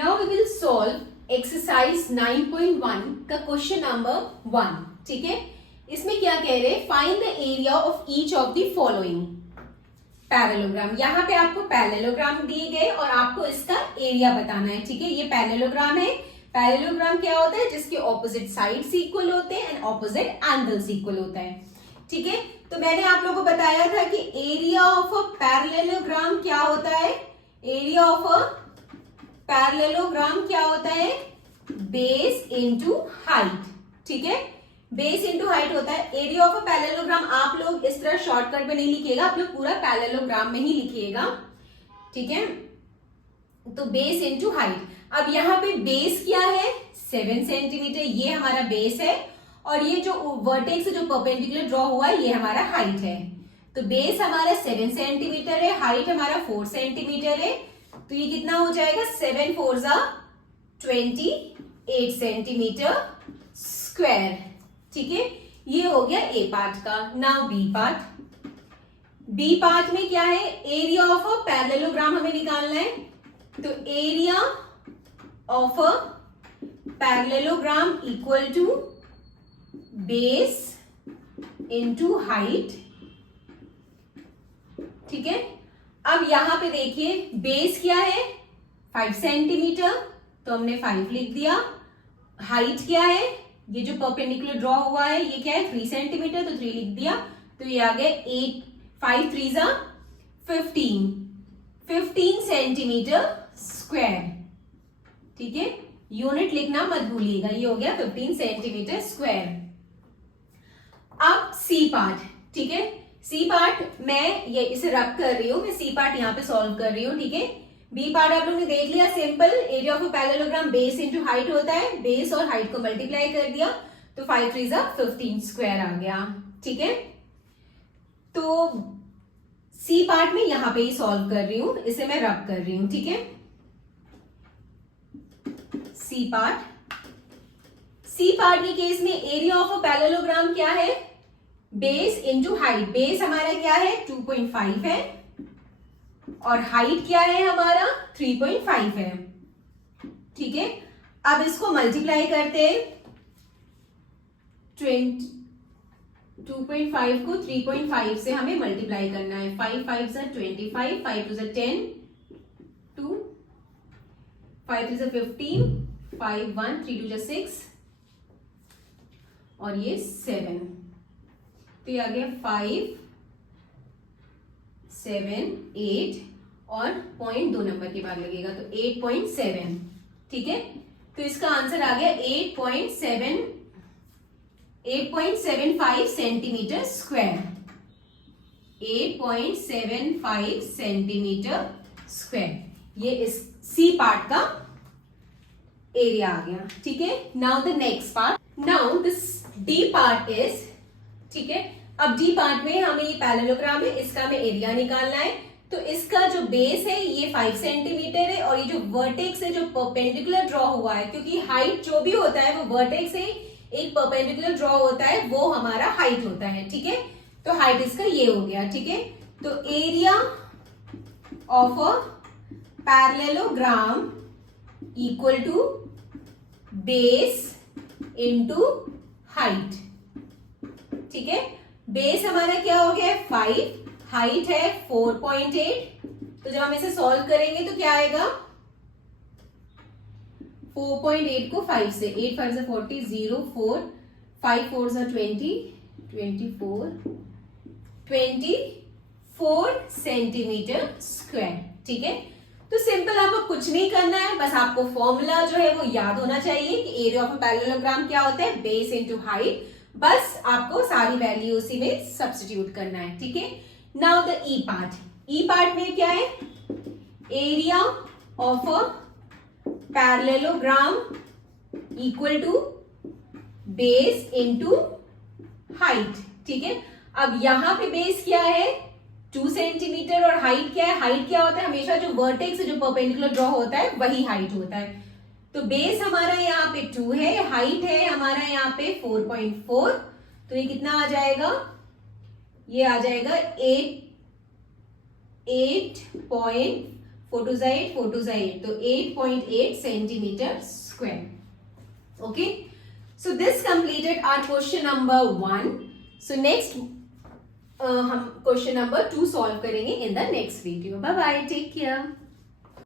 Now we will solve exercise 9.1 का question number 1। ठीक है, इसमें क्या कह रहे हैं, find the area of each of the following parallelogram. यहाँ पे आपको पैरेललोग्राम दिए गए और आपको इसका एरिया बताना है। ठीक है, ये पैरेललोग्राम है। पैरेललोग्राम क्या होता है, जिसके ऑपोजिट साइड्स इक्वल होते हैं एंड ऑपोजिट एंगल्स इक्वल होता है। ठीक है, तो मैंने आप लोगों को बताया था कि एरिया ऑफ अ पैरेललोग्राम क्या होता है। एरिया ऑफ अ पैरेललोग्राम क्या होता है, बेस इनटू हाइट। ठीक है, बेस इनटू हाइट होता है। एरिया ऑफ अ पैरेललोग्राम आप लोग इस तरह शॉर्टकट में नहीं लिखिएगा, आप लोग पूरा पैरेललोग्राम में ही लिखिएगा। ठीक है, तो बेस इनटू हाइट। अब यहाँ पे बेस क्या है, 7 सेंटीमीटर, ये हमारा बेस है और ये जो वर्टेक्स जो परपेंडिकुलर ड्रॉ हुआ है ये हमारा हाइट है। तो बेस हमारा 7 सेंटीमीटर है, हाइट हमारा 4 सेंटीमीटर है। तो ये कितना हो जाएगा, 7 4 28 सेंटीमीटर स्क्वायर। ठीक है, ये हो गया ए पार्ट का। Now B part. B part में क्या है, एरिया ऑफ अ पैरेललोग्राम हमें निकालना है। तो area of a parallelogram equal to base into height. ठीक है, अब यहां पे देखिए बेस क्या है 5 सेंटीमीटर, तो हमने 5 लिख दिया। हाइट क्या है, ये जो परपेंडिकुलर ड्रॉ हुआ है ये क्या है 3 सेंटीमीटर, तो 3 लिख दिया। तो ये आ गया 8 5 3 15 सेंटीमीटर स्क्वायर। ठीक है, यूनिट लिखना मत भूलिएगा, ये हो गया 15 सेंटीमीटर स्क्वायर। अब सी पार्ट। ठीक है, सी पार्ट मैं ये इसे रब कर रही हूं, मैं सी पार्ट यहां पे सॉल्व कर रही हूं। ठीक है, बी पार्ट आप लोगों ने देख लिया, simple. Area of a parallelogram base into height होता है, बेस और हाइट को मल्टीप्लाई कर दिया तो 5 3 15 स्क्वायर आ गया। ठीक है, तो सी पार्ट में यहां पे ही सॉल्व कर रही हूं, इसे मैं रब कर रही हूं। ठीक है, सी पार्ट। सी पार्ट के केस में एरिया ऑफ अ पैरेललोग्राम क्या है, बेस इनटू हाइट। बेस हमारा क्या है 2.5 है और हाइट क्या है हमारा 3.5 है। ठीक है, अब इसको मल्टीप्लाई करते हैं। 2.5 को 3.5 से हमें मल्टीप्लाई करना है। 5 5 25, 5 2 10, 2 5 3 15, 5 1 3 2 6 और ये 7। तो ये आ गया 5 7 8 और पॉइंट 2 नंबर के बाद लगेगा तो 8.7। ठीक है, तो इसका आंसर आ गया 8.75 सेंटीमीटर स्क्वायर। 8.75 सेंटीमीटर स्क्वायर, ये इस सी पार्ट का एरिया आ गया। ठीक है, now the next part. Now this D part is, ठीक है, अब डी पार्ट में हमें ये पैरेललोग्राम है, इसका हमें एरिया निकालना है। तो इसका जो बेस है ये 5 सेंटीमीटर है और ये जो वर्टेक्स है जो परपेंडिकुलर ड्रॉ हुआ है, क्योंकि हाइट जो भी होता है वो वर्टेक्स से एक परपेंडिकुलर ड्रॉ होता है, वो हमारा हाइट होता है। ठीक है, तो हाइट इसका ये हो गया। ठीक है, तो area of a parallelogram equal to base into height. ठीक है, बेस हमारा क्या हो गया 5, हाइट है 4.8। तो जब हम इसे सॉल्व करेंगे तो क्या आएगा, 4.8 को 5 से, 8 5 40, 0 4 5 4 20, 24 सेंटीमीटर स्क्वायर। ठीक है, तो सिंपल आपको कुछ नहीं करना है, बस आपको फॉर्मूला जो है वो याद होना चाहिए कि एरिया ऑफ अ पैरेललोग्राम क्या होता है, बेस इनटू हाइट। बस आपको सारी वैल्यू उसी में सब्स्टिट्यूट करना है। ठीक है, now the E part. E part में क्या है, area of a parallelogram equal to base into height. ठीक है, अब यहां पे बेस क्या है 2 सेंटीमीटर और हाइट क्या है, हाइट क्या होता है, हमेशा जो वर्टेक्स जो परपेंडिकुलर ड्रॉ होता है वही हाइट होता है। तो बेस हमारा यहाँ पे 2 है, हाइट है हमारा यहाँ पे 4.4, तो ये कितना आ जाएगा, ये आ जाएगा 8.5 4 2 8, 4 2 8, तो 8.8 centimetre square. Okay, so this completed our question number 1. So next हम क्वेश्चन नंबर 2 सॉल्व करेंगे in the next video. Bye bye, take care.